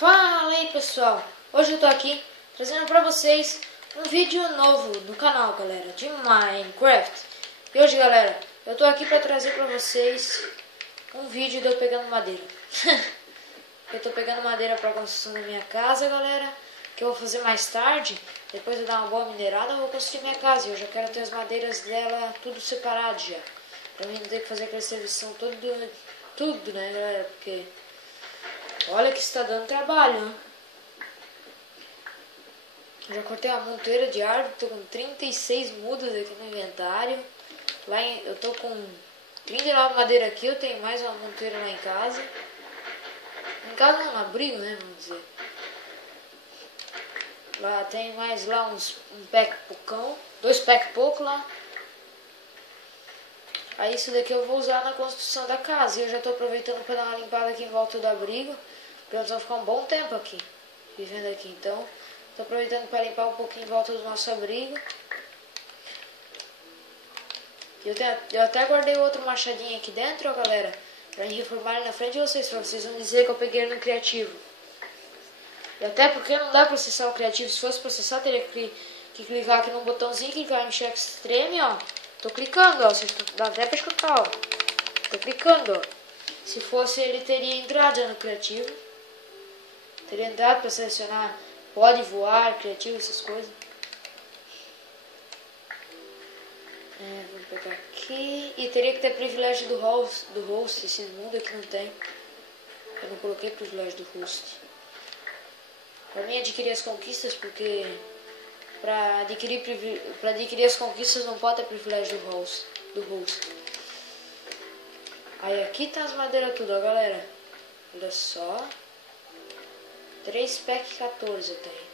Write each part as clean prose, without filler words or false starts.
Fala aí pessoal, hoje eu tô aqui trazendo pra vocês um vídeo novo do canal, galera, de Minecraft. E hoje, galera, eu tô aqui pra trazer pra vocês um vídeo de eu pegando madeira. Eu tô pegando madeira pra construção da minha casa, galera, que eu vou fazer mais tarde. Depois de dar uma boa minerada, eu vou construir minha casa. E eu já quero ter as madeiras dela tudo separado já, pra mim não ter que fazer aquela servição tudo, né, galera, porque olha que está dando trabalho, né? Eu já cortei uma montoeira de árvore, tô com 36 mudas aqui no inventário. Eu tô com 39 madeira aqui, eu tenho mais uma montoeira lá em casa. Em casa não, no abrigo, né, vamos dizer. Lá tem mais lá um pack poucão, 2 pack pouco lá. Aí isso daqui eu vou usar na construção da casa. E eu já tô aproveitando para dar uma limpada aqui em volta do abrigo, porque nós vamos ficar um bom tempo aqui, vivendo aqui. Então, tô aproveitando para limpar um pouquinho em volta do nosso abrigo. Eu até guardei outro machadinho aqui dentro, ó, galera, pra reformar ele na frente de vocês, pra vocês não dizer que eu peguei ele no criativo. E até porque não dá pra acessar o criativo. Se fosse processar, teria que clicar aqui no botãozinho, clicar em check extreme, ó. Tô clicando, ó. Dá até pra escutar, ó. Tô clicando, ó. Se fosse, ele teria entrado já no criativo. Teria entrado pra selecionar pode voar, criativo, essas coisas. Vou pegar aqui. E teria que ter privilégio do host. Esse mundo aqui não tem. Eu não coloquei privilégio do host. Pra mim adquirir as conquistas, porque pra adquirir as conquistas não pode ter privilégio do host. Aí aqui tá as madeiras tudo, ó, galera. Olha só. 3 pack 14 eu tenho.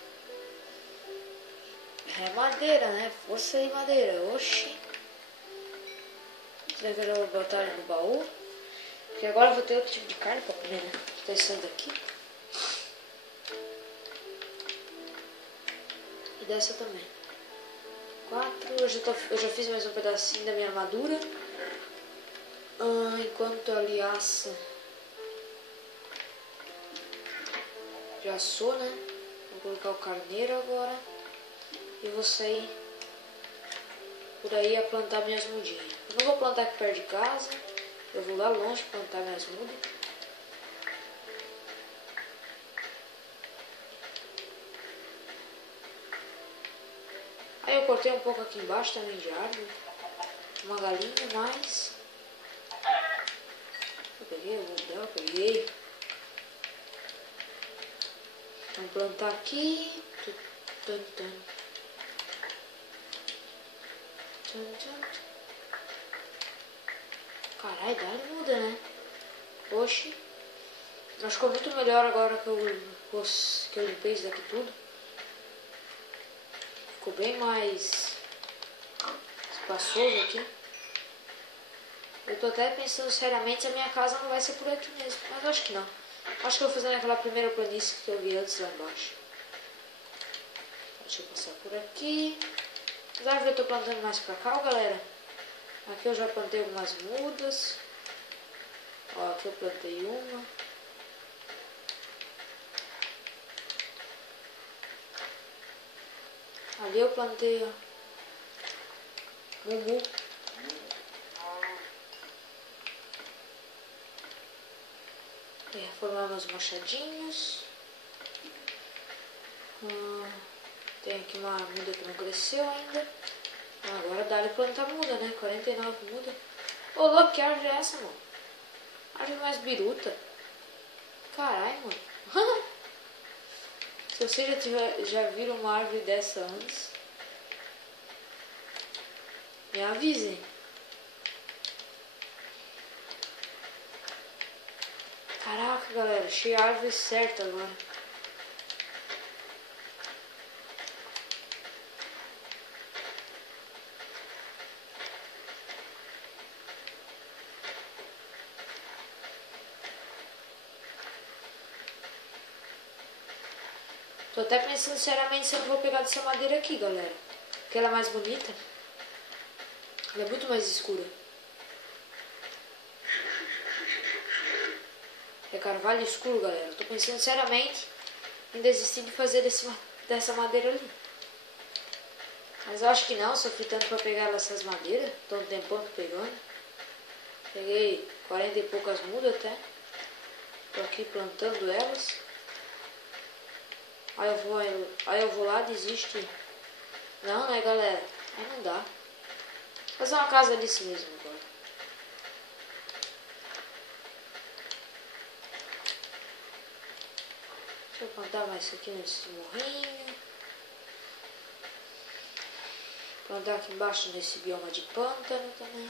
É madeira, né? Força de madeira. Oxi. Isso daqui eu vou botar no baú. Porque agora eu vou ter outro tipo de carne pra comer, né? Tô testando aqui. E dessa também. 4. Eu já fiz mais um pedacinho da minha armadura. Enquanto ali assa. Já assou, né? Vou colocar o carneiro agora. E vou sair por aí a plantar minhas mudinhas. Eu não vou plantar aqui perto de casa. Eu vou lá longe plantar minhas mudas. Aí eu cortei um pouco aqui embaixo também de árvore. Uma galinha, mais. Eu peguei o ovo dela, peguei. Vamos plantar aqui. Caralho, dá muda, né? Oxi. Acho que ficou muito melhor agora que eu limpei isso daqui tudo. Ficou bem mais espaçoso aqui. Eu tô até pensando seriamente se a minha casa não vai ser por aqui mesmo. Mas acho que não. Acho que eu vou fazer naquela primeira planície que eu vi antes lá embaixo. Deixa eu passar por aqui. As árvores eu tô plantando mais pra cá, ó, galera. Aqui eu já plantei algumas mudas. Ó, aqui eu plantei uma. Ali eu plantei, ó, mumu. Reformar meus machadinhos. Tem aqui uma muda que não cresceu ainda. Agora dá de plantar muda, né? 49 muda. Ô, louco, que árvore é essa, mano? Árvore mais biruta. Caralho, mano. Se vocês já viram uma árvore dessa antes, me avisem. Caraca, galera, achei a árvore certa agora. Tô até pensando seriamente se eu não vou pegar dessa madeira aqui, galera. Porque ela é mais bonita. Ela é muito mais escura. É carvalho escuro, galera. Tô pensando seriamente em desistir de fazer dessa madeira ali. Mas eu acho que não, sofri tanto pra pegar essas madeiras. Tô um tempão pegando. Peguei 40 e poucas mudas até. Tô aqui plantando elas. Aí eu vou lá, desisto. Não, né, galera? Aí não dá. Vou fazer uma casa desse mesmo agora. Deixa eu plantar mais isso aqui nesse morrinho. Plantar aqui embaixo nesse bioma de pântano também.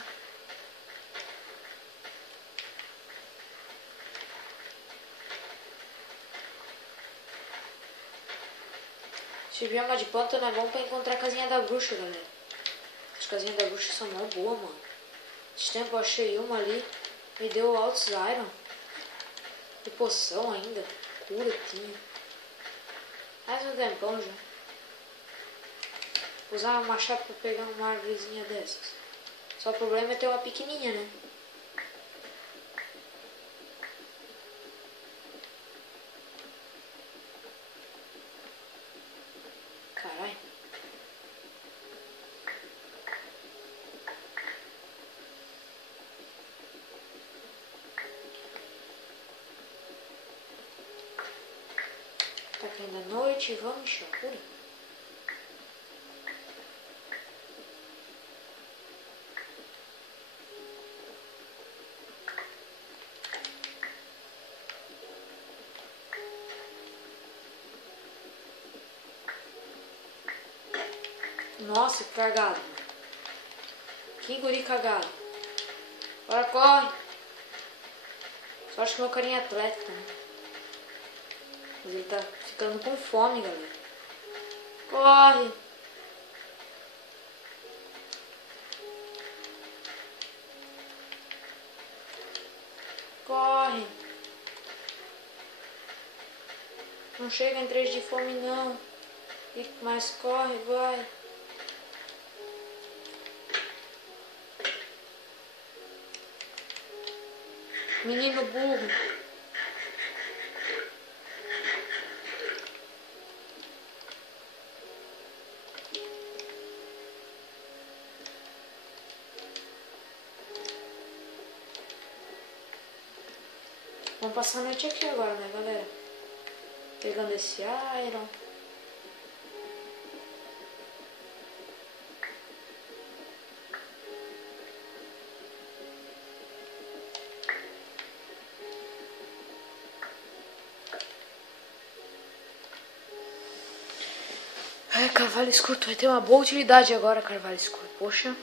Esse bioma de pântano é bom pra encontrar a casinha da bruxa, galera. As casinhas da bruxa são mó boas, mano. Esse tempo eu achei uma ali. Me deu altos iron. E poção ainda. Cura tinha. Faz um tempão já. Vou usar uma machado pra pegar uma árvorezinha dessas. Só o problema é ter uma pequenininha, né? Caralho. Tá caindo a noite, vamos encher a cura. Nossa, que cagado. Que guri cagado. Bora, corre. Só acho que meu carinha é atlético, né? Mas ele tá ficando com fome, galera. Corre. Corre. Não chega em 3 de fome, não. Mas corre, vai. Menino burro. Vamos passar a noite aqui agora, né, galera? Pegando esse iron. Carvalho escuro vai ter uma boa utilidade agora, carvalho escuro. Poxa.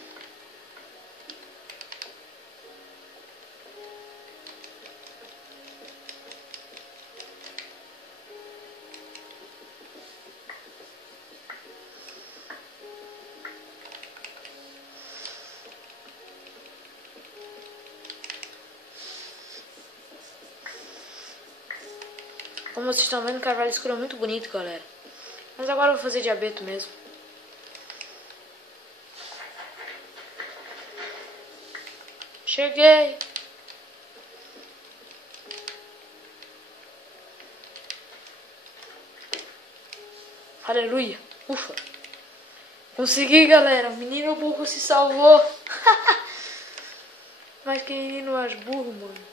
Como vocês estão vendo, o carvalho escuro é muito bonito, galera. Mas agora eu vou fazer de abeto mesmo. Cheguei. Aleluia. Ufa. Consegui, galera. O menino burro se salvou. Mas que menino mais burro, mano.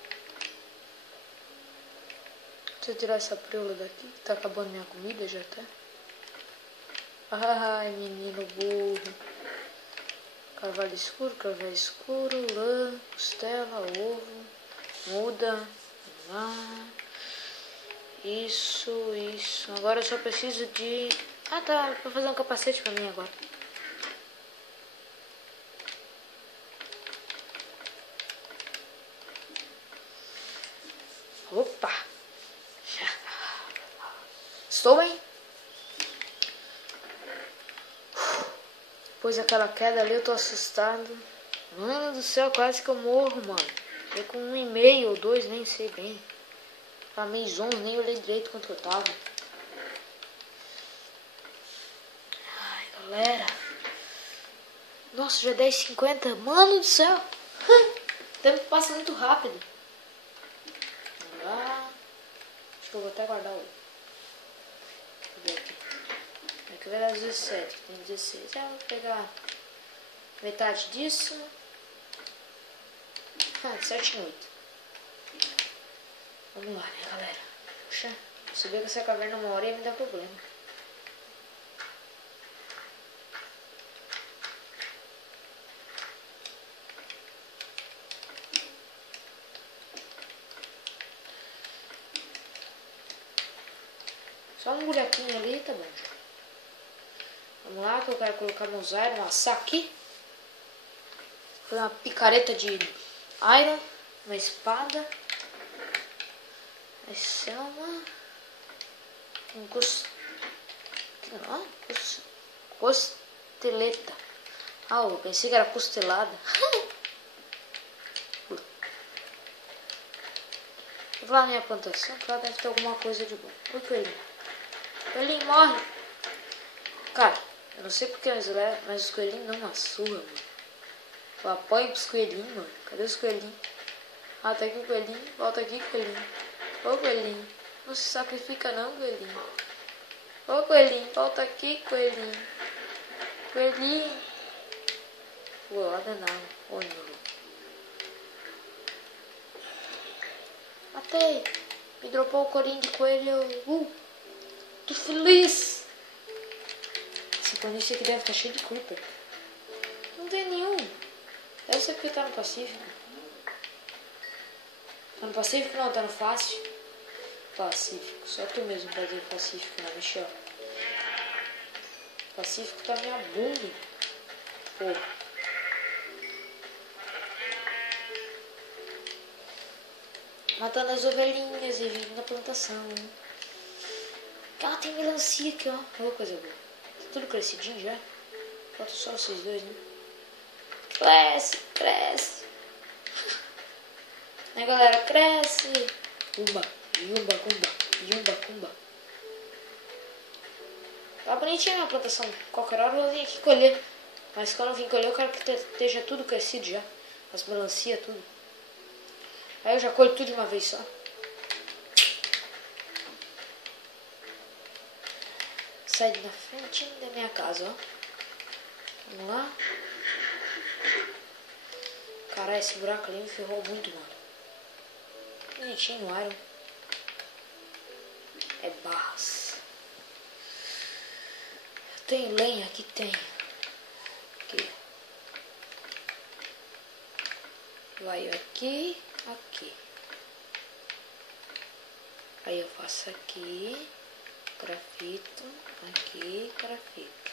Deixa eu tirar essa preula daqui, que tá acabando minha comida já até. Ai, menino burro. Carvalho escuro, lã, costela, ovo, muda, lá. Isso. Agora eu só preciso de... Ah, tá, vou fazer um capacete pra mim agora. Opa! Estou bem? Depois daquela queda ali eu tô assustado. Mano do céu, quase que eu morro, mano. Eu com 1,5 ou 2, nem sei bem. Tava meio zonzo, nem olhei direito quanto eu tava. Ai, galera. Nossa, já é 10h50. Mano do céu. O tempo passa muito rápido. Vamos lá. Acho que eu vou até guardar o... ver aqui. Aqui vai dar 17, tem 16. Eu vou pegar metade disso. 7 e 8. Vamos lá, né, galera? Puxa, subir com essa caverna uma hora ia me dar problema. Só um buraquinho ali, tá bom. Vamos lá, que eu quero colocar meus iron, assar aqui. Vou fazer uma picareta de iron, uma espada. Vai ser costeleta. Ah, eu pensei que era costelada. Vou lá na minha plantação, que lá deve ter alguma coisa de bom. Oi, coelhinho. Coelhinho, morre. Cara, eu não sei porque mas os coelhinhos não uma surra, mano. Eu apoio pros coelhinhos, mano. Cadê os coelhinhos? Ah, tá aqui o coelhinho. Volta aqui, coelhinho. Ô, coelhinho. Não se sacrifica não, coelhinho. Ô, coelhinho. Volta aqui, coelhinho. Coelhinho. Pô, lá danado. Ô, não. Matei. Me dropou o corinho de coelho. Tô feliz. Esse planície aqui deve estar cheio de creeper. Não tem nenhum. Deve ser porque tá no Pacífico. Tá no Pacífico não, tá no Fácil. Pacífico. Só tu mesmo pode dizer Pacífico, não, Michel. Pacífico tá minha bunda. Pô. Matando as ovelhinhas e vindo na plantação. Ah, tem melancia aqui, ó. Olha coisa boa. Tá tudo crescidinho já. Falta só vocês dois, né? Cresce, cresce. Né, galera? Cresce. Umba, yumba, cumba, yumba, cumba. Tá bonitinha a plantação. Qualquer hora eu vim aqui colher. Mas quando eu vim colher, eu quero que esteja tudo crescido já. As melancias, tudo. Aí eu já colho tudo de uma vez só. Sai da frente da minha casa, ó. Vamos lá. Caralho, esse buraco ali me ferrou muito, mano. Bonitinho, iron. É barras. Tem lenha? Aqui tem. Aqui. Vai aqui, aqui. Aí eu faço aqui. Grafito. Aqui, grafito.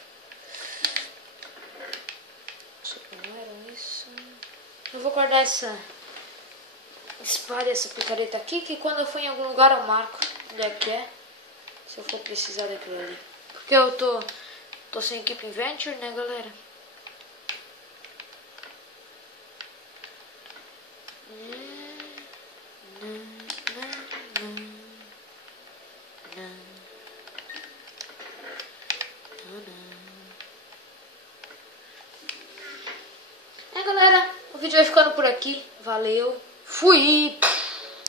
Não era isso. Eu vou guardar essa espada, essa picareta aqui, que quando eu for em algum lugar eu marco onde é que é, se eu for precisar daquilo ali. Porque eu tô sem Keep Inventory, né, galera? Galera, o vídeo vai ficando por aqui. Valeu. Fui!